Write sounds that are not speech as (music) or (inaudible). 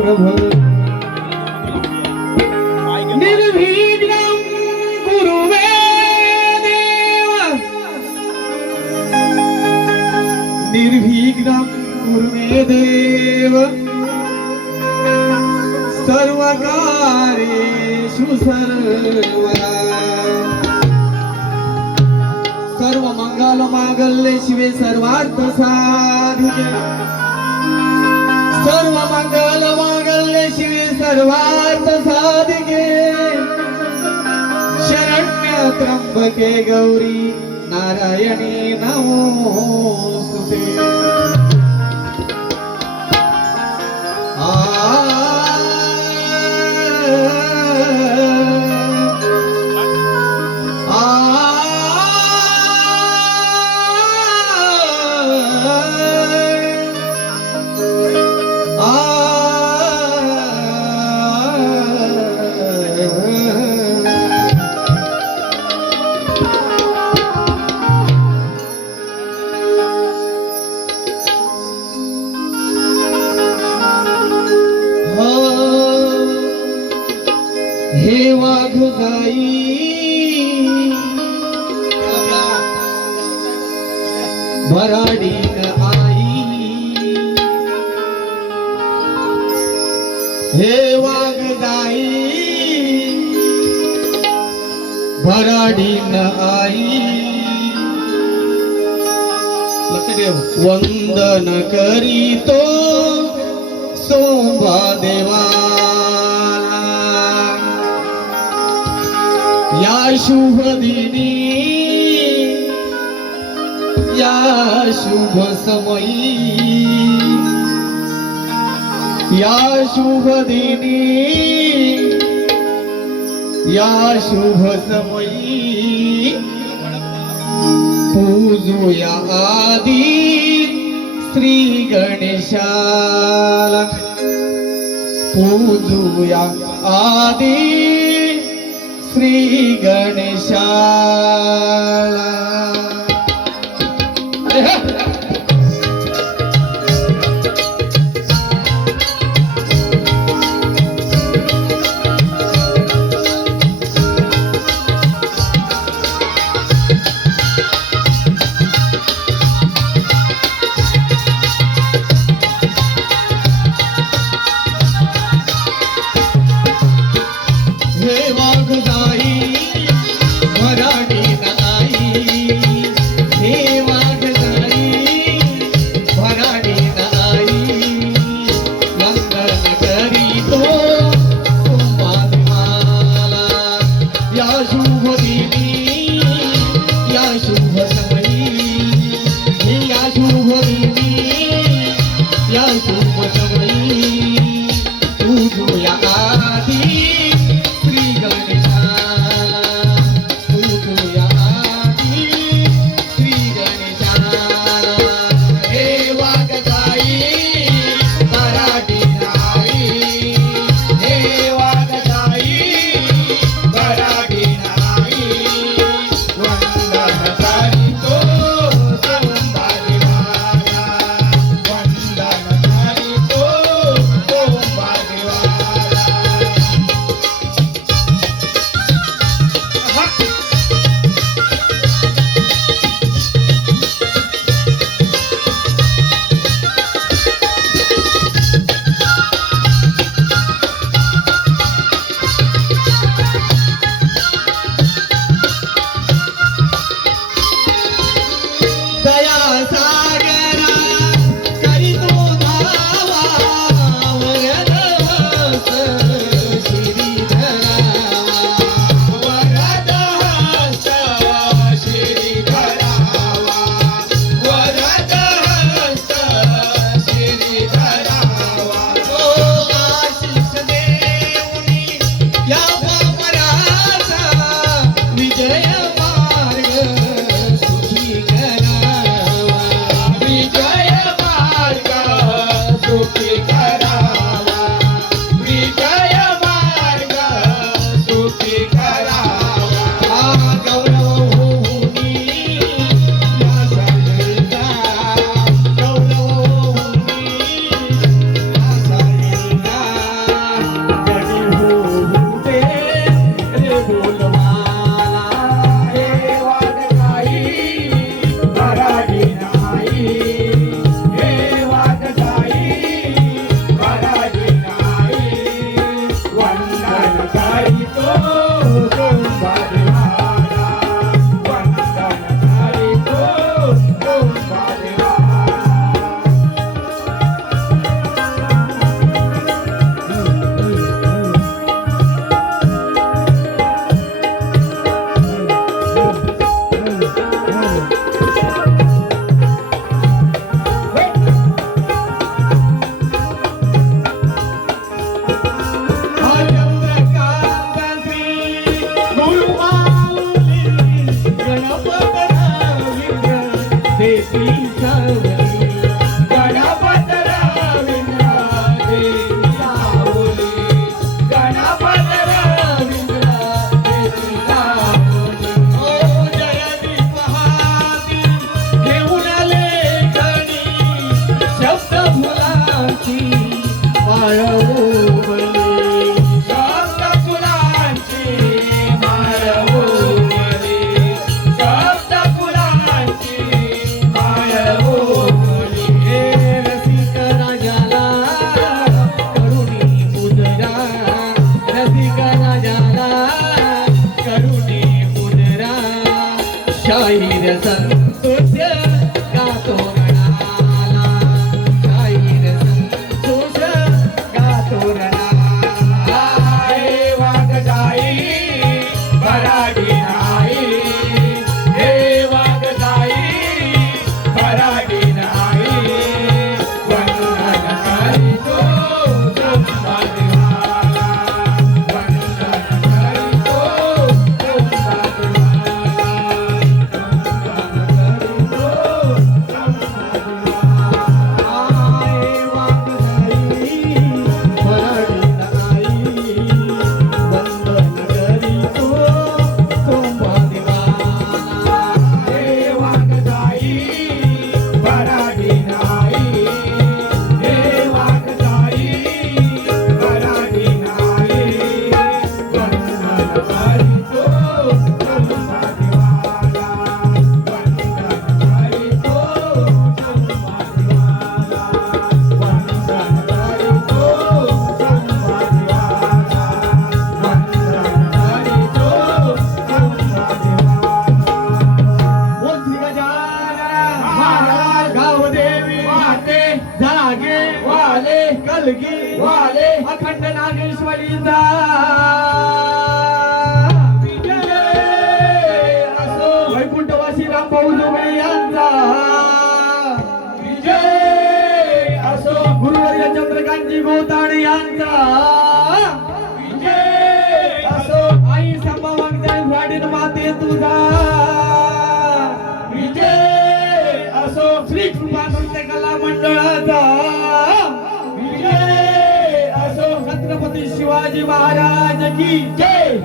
प्रभु। निर्विघ्नं गुरुवे देव। निर्विघ्नं कुरु देव। सर्वदा। सर्व मंगल मागल्य शिवे सर्वार्थ साधिके सर्व मंगल ಸರ್ವಾರ್ಥ ಸಾಧಿಗೆ. ಶರಣ್ಯ ತ್ರಂಬಕೆ ಗೌರಿ ನಾರಾಯಣಿ ನಮೋ ಆ भराडीन आई. हे वाघ जाई भराडीन आई. वंदन करी तो करीतो सोंबा देवाला या शुभ दिनी शुभ समयी। या शुभ दिनी या शुभ समयी। पूजूया आदी श्री गणेशाला। पूजूया आदी श्री गणेशाला। अरे (laughs) हा! Udu ya ka विजय! असो श्री कृपा नृत्य कला मंडळाचा. छत्रपती शिवाजी महाराज की जय.